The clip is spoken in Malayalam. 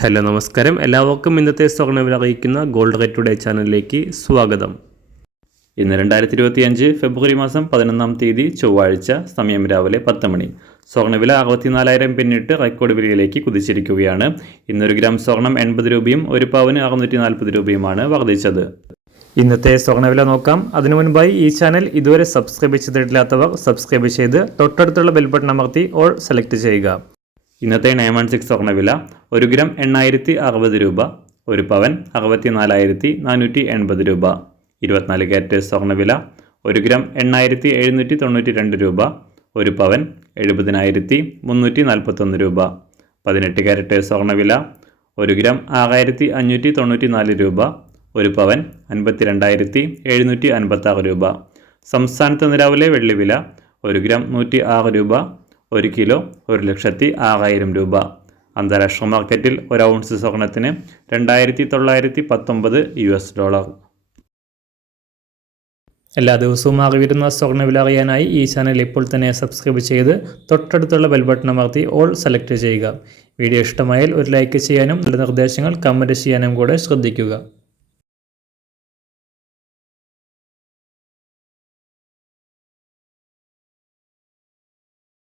ഹലോ നമസ്കാരം, എല്ലാവർക്കും ഇന്നത്തെ സ്വർണ്ണവില അറിയിക്കുന്ന ഗോൾഡ് റേറ്റ് ടുഡേ ചാനലിലേക്ക് സ്വാഗതം. ഇന്ന് 2025 ഫെബ്രുവരി മാസം 11-ാം തീയതി ചൊവ്വാഴ്ച, സമയം രാവിലെ 10 മണി. സ്വർണ്ണവില 64,000 പിന്നിട്ട് റെക്കോർഡ് വിലയിലേക്ക് കുതിച്ചിരിക്കുകയാണ്. ഇന്നൊരു ഗ്രാം സ്വർണം 80 രൂപയും 1 പവന് 640 രൂപയുമാണ് വർദ്ധിച്ചത്. ഇന്നത്തെ സ്വർണ്ണവില നോക്കാം. അതിനു മുൻപായി ഈ ചാനൽ ഇതുവരെ സബ്സ്ക്രൈബ് ചെയ്തിട്ടില്ലാത്തവർ സബ്സ്ക്രൈബ് ചെയ്ത് തൊട്ടടുത്തുള്ള ബെൽ ബട്ടൺ അമർത്തി ഓൾ സെലക്ട് ചെയ്യുക. ഇന്നത്തെ 916 സ്വർണ്ണവില 1 ഗ്രാം 8,060 രൂപ, 1 പവൻ 64,480 രൂപ. 24 ക്യാരറ്റ് സ്വർണ്ണവില 1 ഗ്രാം 8,792 രൂപ, 1 പവൻ 70,341 രൂപ. 18 ക്യാരറ്റ് സ്വർണ്ണവില 1 ഗ്രാം 6,594 രൂപ, 1 പവൻ 52,756 രൂപ. സംസ്ഥാനത്ത് നിലവിലെ വെള്ളിവില 1 ഗ്രാം 106 രൂപ, 1 കിലോ 1,06,000 രൂപ. അന്താരാഷ്ട്ര മാർക്കറ്റിൽ 1 ഔൺസ് സ്വർണത്തിന് $2,919. എല്ലാ ദിവസവും അറിവിരുന്ന സ്വർണ്ണവില അറിയാനായി ഈ ചാനൽ ഇപ്പോൾ തന്നെ സബ്സ്ക്രൈബ് ചെയ്ത് തൊട്ടടുത്തുള്ള ബെൽ ബട്ടൺ അമർത്തി ഓൾ സെലക്ട് ചെയ്യുക. വീഡിയോ ഇഷ്ടമായാൽ ഒരു ലൈക്ക് ചെയ്യാനും നല്ല നിർദ്ദേശങ്ങൾ കമൻറ്റ് ചെയ്യാനും കൂടെ ശ്രദ്ധിക്കുക.